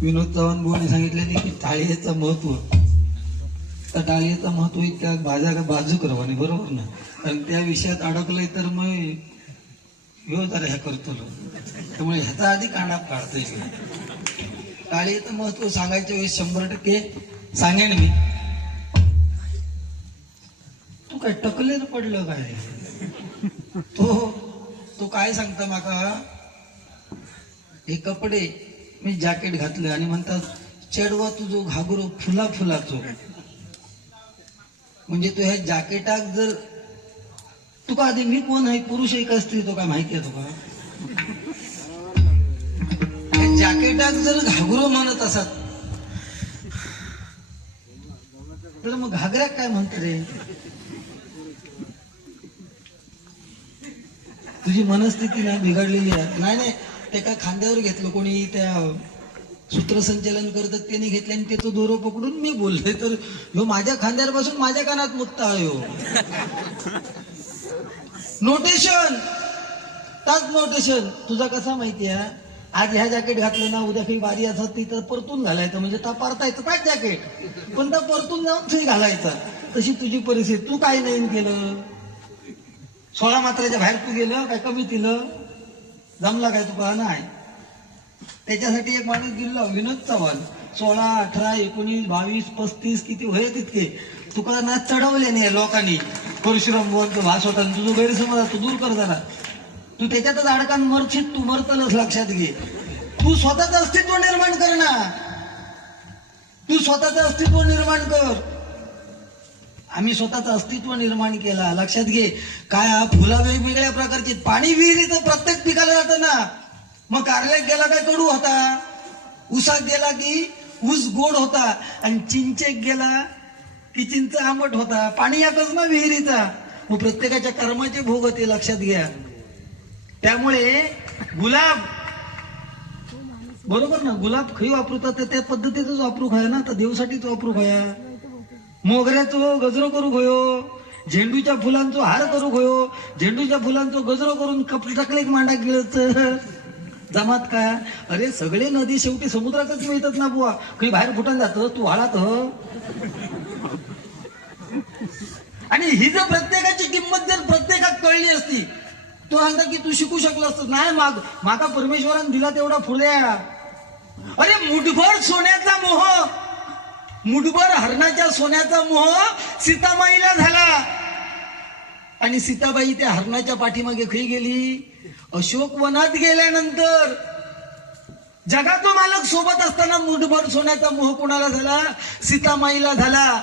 विनोद चव्हाण भाऊने सांगितलेले की टाळीचं महत्त्व. तर टाळीचं महत्त्व इतक्या भाजा बाजू करवाने बरोबर ना? कारण त्या विषयात अडकलंय तर मग ह्यो जरा ह्या करतो त्यामुळे ह्याचा आधी कांडाप काढतोय मी. टाळीचं महत्त्व सांगायच्या वेळेस शंभर टक्के सांगेन मी. तू काय टकलेर पडलं काय? तो तो काय सांगता माका? हे कपडे मी जॅकेट घातलं आणि म्हणतात चेडवा तुझो घागरो फुला फुलाचो. म्हणजे तू ह्या जॅकेटाक जर तुका आधी मी कोण आहे पुरुष एक असते स्त्री तो काय माहिती आहे तुका? जॅकेटाक जर घागरो म्हणत असत तर मग घागऱ्याक काय म्हणत रे? तुझी मनस्थिती ना बिघडलेली आहे. नाही नाही. ते काय खांद्यावर घेतलं? कोणी त्या सूत्रसंचालन करतात त्यांनी घेतले आणि त्याचं दोरं पकडून मी बोलले तर ह्यो माझ्या खांद्यावर बसून माझ्या कानात मुक्ता आहे नोटेशन ताच नोटेशन तुझा कसा माहिती आहे आज ह्या जॅकेट घातलं ना उद्या काही बारी असत ती तर परतून घालायचं. म्हणजे ता पारता येतं ताच जॅकेट पण त्या परतून जाऊन ते घालायचा. तशी तुझी परिस्थिती. तू काय नाही केलं? सोळा मात्राच्या बाहेर तू गेलं? काय कमी दिलं? जमला काय तुका नाही. त्याच्यासाठी एक माणूस दिला विनोद चव्हाण. सोळा अठरा एकोणीस बावीस पस्तीस किती होय तितके. तुका ना चढवले नाही लोकांनी. परशुराम बोलतो भास होता आणि तुझं गैरसमज तू दूर कर जरा. तू त्याच्यातच अडकान मरशील तू मरतलच लक्षात घे. तू स्वतःचं अस्तित्व निर्माण कर ना. तू स्वतःचं अस्तित्व निर्माण कर. आम्ही स्वतःचं अस्तित्व निर्माण केला. लक्षात घे. काय फुलं वेगवेगळ्या प्रकारची पाणी विहिरीचं प्रत्येक पिकाला जातं ना. मग कारल्यात गेला काय कडू होता? उसात गेला की ऊस गोड होता. आणि चिंचेक गेला की चिंच आंबट होता. पाणी यातच ना विहिरीचा. मग प्रत्येकाच्या कर्माचे भोग होते लक्षात घ्या. त्यामुळे गुलाब. बरोबर ना? गुलाब खरी वापरतात तर त्या पद्धतीतच वापरू खाया ना? तर देवसाठीच वापरू खाया. मोगऱ्याचो गजरो करू होयो झेंडूच्या फुलांचो हार करू होयो झेंडूच्या फुलांचो गजरो करून कपडे टाकले एक मांडा गिळच जमात काय अरे सगळे नदी शेवटी समुद्रातच मिळतात ना बुवा. काही बाहेर फुटून जात तू वाळात आणि ही जर प्रत्येकाची किंमत जर प्रत्येकात कळली असती तो सांगता की तू शिकू शकलो असत नाही माग माका परमेश्वरान दिला तेवढा फुल्या. अरे मुठभर सोन्याचा मोह मुठभर हरणाच्या सोन्याचा मोह सीतामाईला झाला. आणि सीताबाई त्या हरणाच्या पाठीमागे खई गेली. अशोक वनात गेल्यानंतर जगातो मालक सोबत असताना मुठभर सोन्याचा मोह कोणाला झाला? सीतामाईला झाला.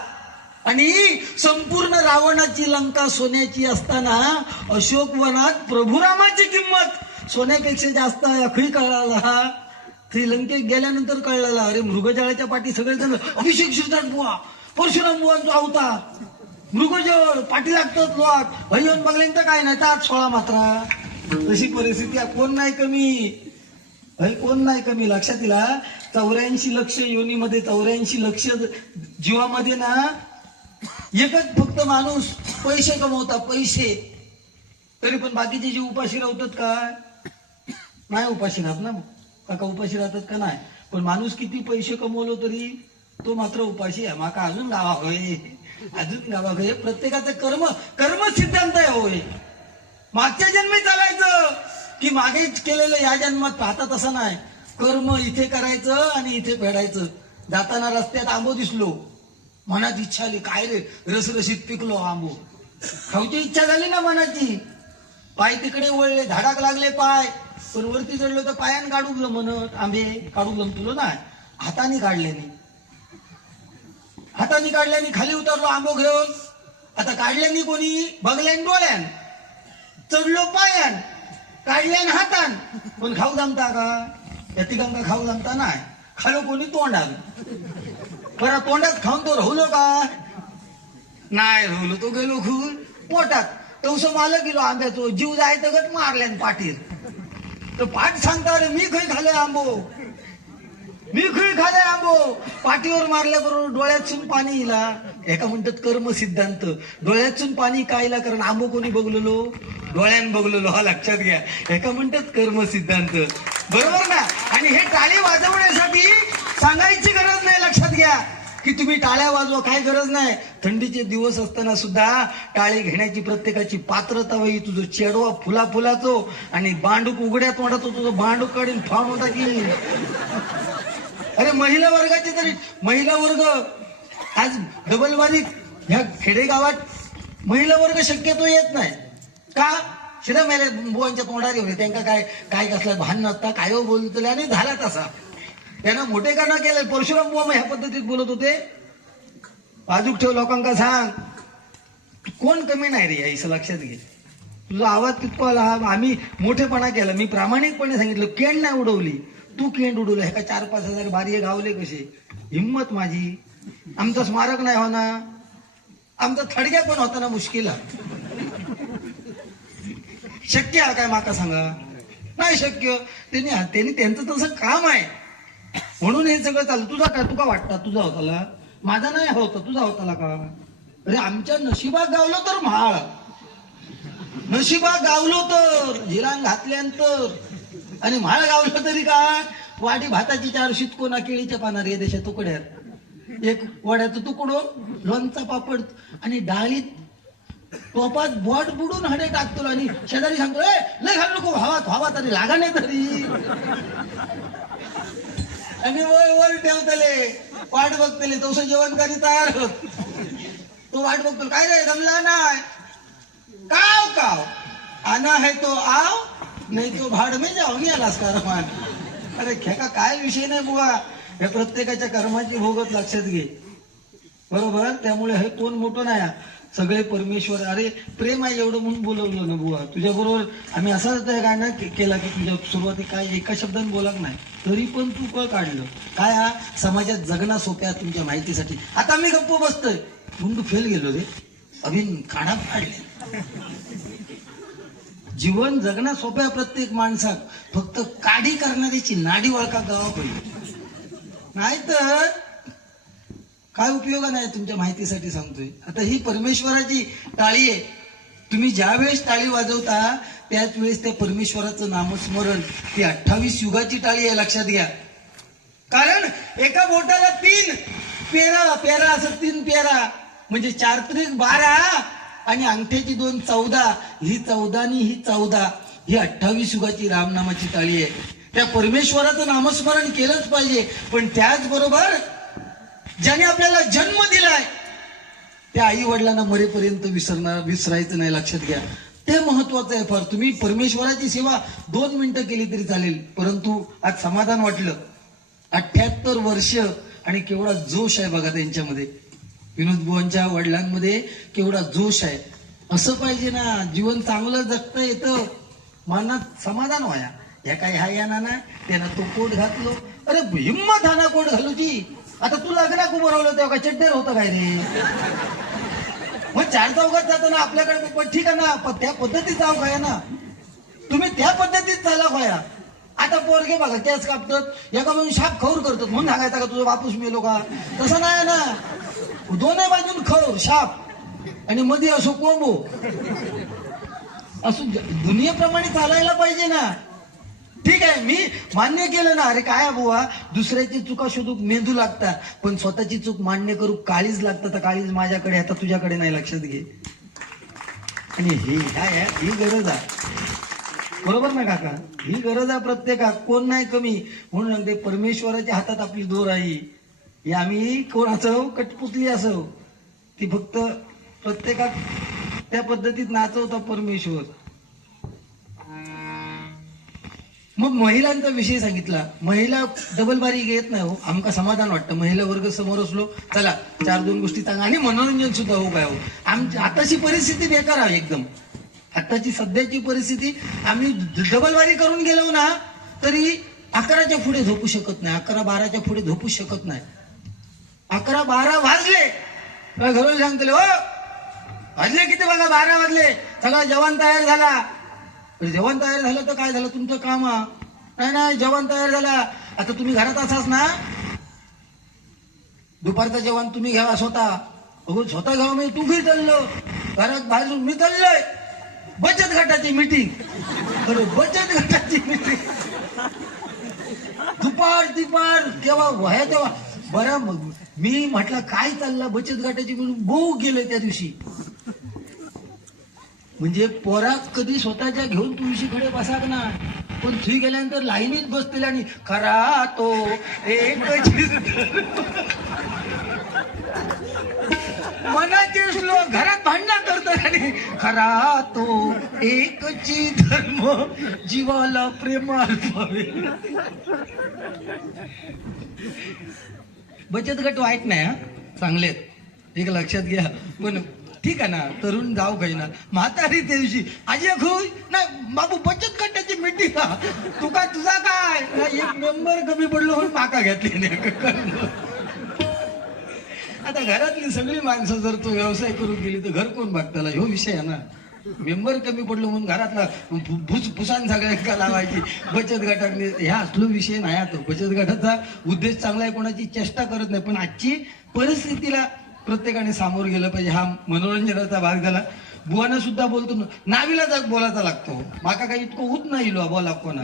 आणि संपूर्ण रावणाची लंका सोन्याची असताना अशोक वनात प्रभुरामाची किंमत सोन्यापेक्षा जास्त अखळी कळाला. श्रीलंकेत गेल्यानंतर कळलेला अरे मृगजळाच्या पाठी सगळेजण अभिषेक शिवराज बुवा परशुराम बुवांचा अवतार मृगजळ पाठी लागतात लोक भैयन तर काय नाही तात सोळा मात्रा. तशी परिस्थिती कोण नाही कमी? भाई कोण नाही कमी? लक्षात दिला चौऱ्याऐंशी लक्ष योनीमध्ये चौऱ्याऐंशी लक्ष जीवामध्ये ना एकच फक्त माणूस पैसे कमवता पैसे. तरी पण बाकीचे जे उपाशी राहतात काय? नाही उपाशी राहत ना काका उपाशी राहतात का नाही? पण माणूस किती पैसे कमवलो तरी तो मात्र उपाशी आहे. माका अजून गावा होय अजून गावा होय प्रत्येकाचं कर्म कर्म सिद्धांत आहे होय मागच्या जन्मी चालायचं की मागे केलेलं या जन्मात पाहता तसं नाही. कर्म इथे करायचं आणि इथे फेडायचं. जाताना रस्त्यात आंबो दिसलो. मनात इच्छा आली काय रे? रसरशीत पिकलो आंबो. खाऊची इच्छा झाली ना मनाची. पाय तिकडे वळले झाडाक लागले पाय. पण वरती चढलो तर पायान काढू म्हणत आंबे काढू तुलो ना हाताने काढल्याने. हाताने काढल्याने खाली उतरलो आंबो घेऊन. आता काढल्याने कोणी? बघल्यान डोळ्यान. चढलो पायान. काढल्यान हातान. पण खाऊ जमता का? या तिघांका खाऊ जमता नाही. खालो कोणी तोंडान. बरं तोंडात खाऊन तो राहुलो का? नाही राहुलो तो गेलो खून. पोटात. तवसं माल गेलो आंब्याचो. जीव जायचं गट मारल्यान पाठीर तर पाठ सांगता अरे मी खै खालय आंबो. मी खै खालय आंबो. पाठीवर मारल्याबरोबर डोळ्यातून पाणी इला. एका म्हणतात कर्म सिद्धांत. डोळ्यातून पाणी कायला कारण आंबो कोणी बघलेलो? डोळ्यान बघलेलो. हा लक्षात घ्या. एका म्हणतात कर्म सिद्धांत. बरोबर ना? आणि हे टाळी वाजवण्यासाठी सांगायची गरज नाही लक्षात घ्या. की तुम्ही टाळ्या वाजवा काय गरज नाही. थंडीचे दिवस असताना सुद्धा टाळे घेण्याची प्रत्येकाची पात्रता वही तुझं चेडवा फुला फुलाचो आणि बांडूक उघड्यात तोंडाचो तुझं बांडूक काढून फॉर्म होता की. अरे महिला वर्गाची तरी महिला वर्ग. आज डबलवारी ह्या खेडेगावात महिला वर्ग शक्यतो येत नाही. का? शिरा मेले बुवांच्या तोंडारी येऊन त्यांना काय काय कसलं भान नसता काय बोलतले आणि झाला तसा. त्यानं मोठे का न केले. परशुराम बुवा ह्या पद्धतीत बोलत होते. बाजूक ठेव लोकांका सांग. कोण कमी नाही रे याचं लक्षात घे. तुझा आवाज कितको आला आम्ही मोठेपणा केला. मी प्रामाणिकपणे सांगितलं केंड नाही उडवली. तू केंड उडवलं. हे का चार पाच हजार भारी गावले कसे? हिंमत माझी. आमचं स्मारक नाही होणार आमचा थडक्या पण होता ना मुश्किल शक्य हा काय माका सांगा? नाही शक्य. त्यांनी त्यांनी त्यांचं तसं काम आहे. म्हणून हे सगळं चाललं. तुझा काय तुका वाटतं? तुझा होताला? माझा नाही होता. तुझा होताला का? अरे आमच्या नशिबात गावलो तर म्हाळ. नशिबात गावलो तर झिरांग घातल्यानंतर. आणि म्हाळ गावलं तरी काय वाडी भाताची चार शितकोना केळीच्या पानार या देशात तुकड्यात एक वड्याचं तुकडो लोणचा पापड आणि डाळीत टोपात बोट बुडून हडे टाकतो आणि शेजारी सांगतो ए लय घालू नको हवात व्हावा तरी लागा नाही तरी. आणि वय वर ठेवतले. वाट बघतले तसं जेवण करी तयार होत. तो वाट बघतो काय रे जमला नाही काव काव. आना है तो आव नाही तो भाड मी जाऊ नाही आलास का रमान अरे खेका काय विषय नाही बुवा. हे प्रत्येकाच्या कर्माची भोगत लक्षात घे. बरोबर त्यामुळे हे कोण मोठं नाही. सगळे परमेश्वर अरे प्रेम आहे एवढं म्हणून बोलवलं ना बुवा. तुझ्या बरोबर आम्ही असाच गाणं केला की तुझ्या सुरुवाती काय एका शब्दाने बोलाक नाही तरी पण तू कळ काढलं. काय हा? समाजात जगणं सोप्या तुमच्या माहितीसाठी. आता मी गप्प बसतोय. तू फेल गेलो रे. अभिन काढा काढले. जीवन जगणं सोप्या प्रत्येक माणसाक फक्त काडी करणाऱ्याची नाडी वळका गावा पाहिजे नाहीतर काय उपयोग नाही तुमच्या माहितीसाठी सांगतोय? आता ही परमेश्वराची टाळी आहे. तुम्ही ज्या वेळेस टाळी वाजवता त्याच वेळेस त्या परमेश्वराचं नामस्मरण ती अठ्ठावीस युगाची टाळी आहे लक्षात घ्या. कारण एका बोटाला तीन पेरा पेरा असं तीन पेरा म्हणजे चार त्रिक बारा आणि अंगठ्याची दोन चौदा ही चौदानी ही चौदा ही अठ्ठावीस युगाची रामनामाची टाळी आहे. त्या परमेश्वराचं नामस्मरण केलंच पाहिजे पण त्याचबरोबर ज्याने आपल्याला जन्म दिलाय त्या आई वडिलांना मरेपर्यंत विसरणार विसरायचं नाही लक्षात घ्या. ते महत्वाचं आहे फार. तुम्ही परमेश्वराची सेवा दोन मिनिटं केली तरी चालेल परंतु आज समाधान वाटलं. अठ्याहत्तर वर्ष आणि केवढा जोश आहे बघा त्यांच्यामध्ये. विनोद बुवांच्या वडिलांमध्ये केवढा जोश आहे. असं पाहिजे ना जीवन चांगलं जगता येतं. मनात समाधान व्हाया. ह्या काय ह्या या ना त्यानं तो कोट घातलो. अरे हिंमत हा ना कोट घालूची आता तू लग्नात उभं राहिलं तेव्हा काय चड्डेर होतं काय रे? मग चार चौकात जाताना आपल्याकडे पण ठीक आहे ना पण त्या पद्धतीत जाऊ काय ना? तुम्ही त्या पद्धतीत चाला खोया आता पोरगे बघा त्याच कापतात एका म्हणून शाप खौर करतात म्हणून सांगायचा का तुझा बापूस मेलो का? तसं नाही ना. दोन्ही बाजून खौर शाप. आणि मध्ये असो कोंबो. असं दुनियेप्रमाणे चालायला पाहिजे ना. ठीक आहे मी मान्य केलं ना. अरे काय बुवा? दुसऱ्याची चुका शोधूक मेंदू लागतात पण स्वतःची चूक मान्य करू काळीच लागतं तर काळीच माझ्याकडे आता तुझ्याकडे नाही लक्षात घे. आणि ही काय ही गरज आहे. बरोबर ना काका? ही गरज आहे प्रत्येकात. कोण नाही कमी. म्हणून सांगते परमेश्वराच्या हातात आपली दोर आहे ही. आम्ही कोण असो कटपुतली असो. ती फक्त प्रत्येकात त्या पद्धतीत नाचवता परमेश्वर. मग महिलांचा विषय सांगितला. महिला डबल बारी घेत नाही हो. आमका समाधान वाटतं. महिला वर्ग समोर असलो चला चार दोन गोष्टी सांगा. आणि मनोरंजन सुद्धा हो काय हो. आमची आताची परिस्थिती बेकार आहे एकदम. आताची सध्याची परिस्थिती आम्ही डबल बारी करून गेलो ना तरी अकराच्या पुढे झोपू शकत नाही. अकरा बाराच्या पुढे झोपू शकत नाही. अकरा बारा वाजले. घरून सांगतले हो वाजले किती बघा बारा वाजले. सगळा जवान तयार झाला. म्हणजे जेवण तयार झालं तर काय झालं? तुमचं काम. नाही नाही जेवण तयार झाला. आता तुम्ही घरात असाच ना? दुपारचं जेवण तुम्ही घ्यावा स्वतः. बघून स्वतः घ्यावा मी तू घे चाललो. घरात बाहेर मी चाललोय. बचत गटाची मीटिंग अरे बचत गटाची मीटिंग दुपार दुपार केव्हा वह्या तेव्हा. बरं मग मी म्हटलं काय चाललं बचत गटाची? म्हणून बहु गेले त्या दिवशी. म्हणजे पोरात कधी स्वतःच्या घेऊन तुळशीकडे बसाक ना. पण थ्री गेल्यानंतर लाईनीत बसतील आणि खरा तो एक मनाचे श्लोक घरात भांडणा करतात आणि खरा तो एकची धर्म जीवाला प्रेमाल पावे बचत गट वाईट नाही हा? चांगले आहेत. एक लक्षात घ्या. पण ठीक आहे ना? तरुण जाऊ काही ना. म्हातारी त्या दिवशी आजी खुश नाही बाबू बचत गटाची मिटिंग तुका तुझा काय? एक मेंबर कमी पडलो म्हणून माका घेतली नाही आता घरातली सगळी माणसं जर तो व्यवसाय करून गेली तर घर कोण बघताला ह्यो विषय आहे ना. मेंबर कमी पडलो म्हणून घरातला भु- भुस भुसान सगळ्यांना लावायची. बचत गटाने ह्या असलो विषय नाही आता बचत गटाचा उद्देश चांगला आहे कोणाची चेष्टा करत नाही. पण आजची परिस्थितीला प्रत्येकाने सामोर गेलं पाहिजे. हा मनोरंजनाचा भाग झाला. बुवानं सुद्धा बोलतो ना, नावीला जाग बोलायचा लागतो माका काही इतकं होत नाही लो बोला कोणा.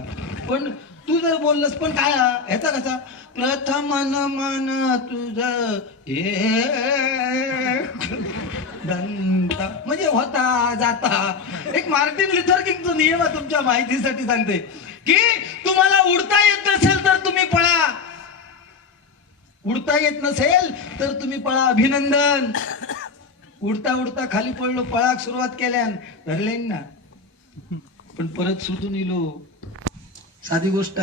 पण तू जर बोललस पण काय ह्याचा कसा? प्रथम मन तुझ दंत. म्हणजे होता जाता. एक मार्टिन लिथर किंगचा नियम आहे तुमच्या माहितीसाठी सांगते की तुम्हाला उडता येत नसेल तर तुम्ही उडता येत नसेल तर तुम्ही पळा अभिनंदन. उडता उडता खाली पडलो पळाक सुरुवात केल्यान. धरले ना. पण परत सुटून इलो. साधी गोष्ट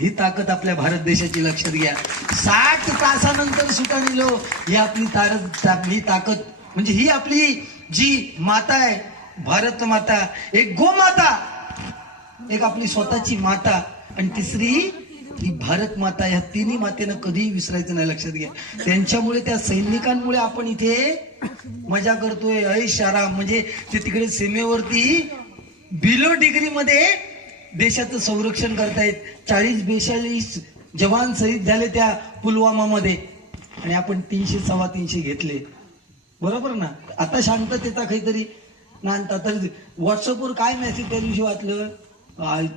ही ताकद आपल्या भारत देशाची लक्षात घ्या. साठ तासानंतर सुटून येलो ही आपली तारद आपली ताकद. म्हणजे ही आपली जी माता आहे भारत माता एक गोमाता. एक आपली स्वतःची माता. आणि तिसरी ही भारत माता या तिन्ही मातेनं कधीही विसरायचं नाही लक्षात घ्या. त्यांच्यामुळे त्या सैनिकांमुळे आपण इथे मजा करतोय. ऐश आराम म्हणजे ते तिकडे सीमेवरती बिलो डिग्री मध्ये देशाचं संरक्षण करतायत. चाळीस बेचाळीस जवान शहीद झाले त्या पुलवामा मध्ये आणि आपण तीनशे सव्वा तीनशे घेतले. बरोबर ना? आता शांततेचा काहीतरी ना तर व्हॉट्सअपवर काय मेसेज त्या दिवशी वाचलं?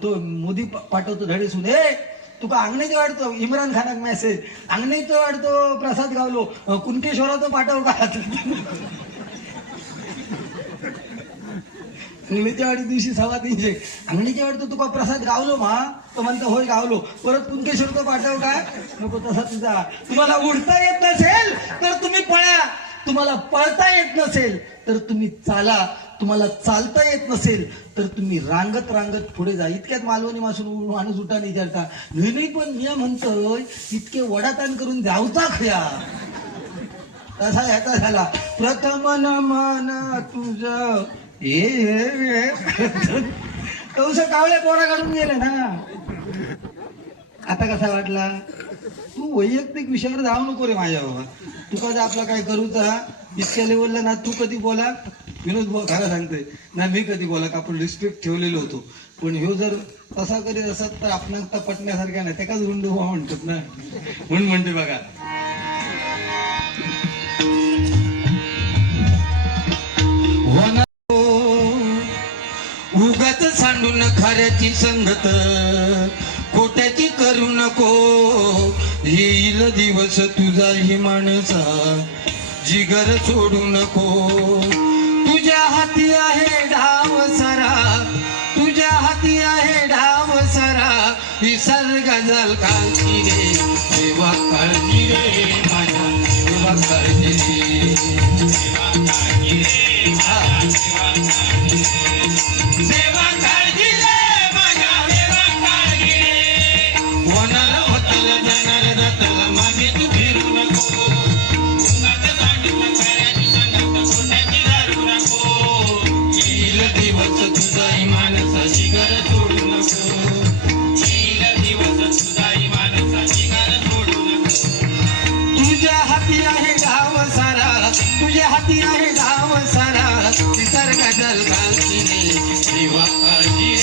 तो मोदी पाठवतो धडे सुन तुका अंगणेचे वाढतो इम्रान खानाक मेसेज अंगणेचं वाढतो प्रसाद गावलो. अ, कुणकेश्वराचं पाठव का अंगणीच्या वाडी दिवशी सव्वा तीनशे. अंगणीच्या वाडी तुका प्रसाद गावलो मा तो म्हणतो होय गावलो. परत कुणकेश्वर तो पाठव काय नको तसा तुझा. तुम्हाला उडता येत नसेल तर तुम्ही पळा. तुम्हाला पळता येत नसेल तर तुम्ही चाला. तुम्हाला चालता येत नसेल तर तुम्ही रांगत रांगत पुढे जा. इतक्यात मालवणी मासून माणूस उठा विचारता नाही पण मी म्हणतोय इतके वडाताण करून जाऊचा खया. तसा ह्याचा झाला. प्रथम मन तुझ. ए कौश कावळे पोरा काढून गेले ना. आता कसा वाटला? तू वैयक्तिक विषयावर जाऊ नको रे माझ्या बाबा तुका जर आपला काय करूचा इतक्या लेवलला ना तू कधी बोला विनोद बुवा खरं सांगतोय. ना मी कधी बोला का आपण रिस्पेक्ट ठेवलेलो होतो. पण ह्यो जर तसा करीत असत तर आपण आता पटण्यासारख्या नाही. त्याकाच रुंड व्हा म्हणतात ना. म्हणून म्हणते बघा. हो, उगाच सांडून खाऱ्याची संगत. खोट्याची करू नको. येईल दिवस तुझा ही माणसा. जिगर सोडू नको. तुझ्या हाती निसर्ग जल रे देवा काळजी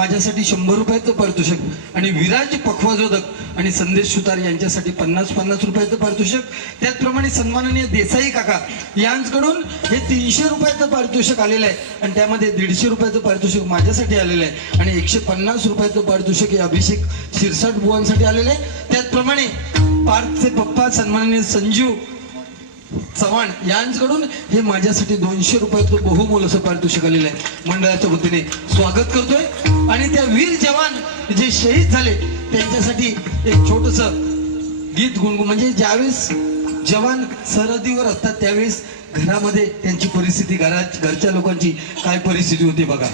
माझ्यासाठी शंभर रुपयाचं पारितोषिक आणि विराज पखवाजोदक आणि संदेश सुतार यांच्यासाठी पन्नास पन्नास रुपयाचं पारितोषिक. त्याचप्रमाणे सन्माननीय देसाई काका यांचकडून हे तीनशे रुपयाचं पारितोषिक आलेलं आहे. आणि त्यामध्ये दीडशे रुपयाचं पारितोषिक माझ्यासाठी आलेलं आहे. आणि एकशे पन्नास रुपयाचं पारितोषिक हे अभिषेक शिरसाट बुवांसाठी आलेलं आहे. त्याचप्रमाणे पार्थचे पप्पा सन्माननीय संजीव चव्हाण यांच्याकडून हे माझ्यासाठी दोनशे रुपयाचं बहुमोल असं पारितोषिक आलेलं आहे. मंडळाच्या वतीने स्वागत करतोय. आणि त्या वीर जवान जे शहीद झाले त्यांच्यासाठी एक छोटस गीत गुणगुण म्हणजे ज्यावेळेस जवान सरहदीवर असतात त्यावेळेस घरामध्ये त्यांची परिस्थिती घरा घरच्या लोकांची काय परिस्थिती होती बघा.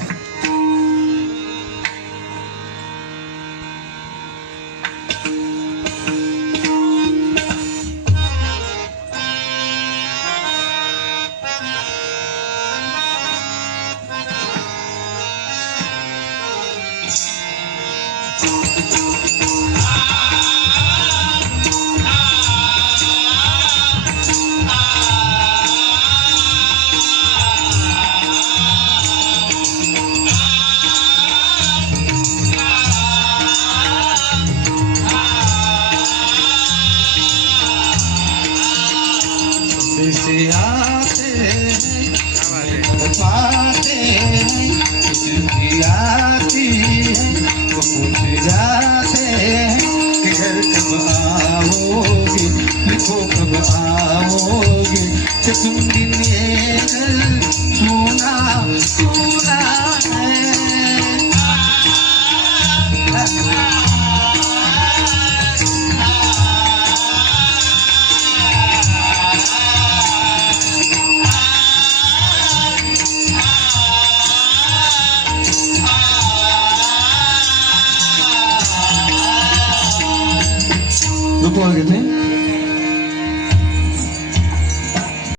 Texting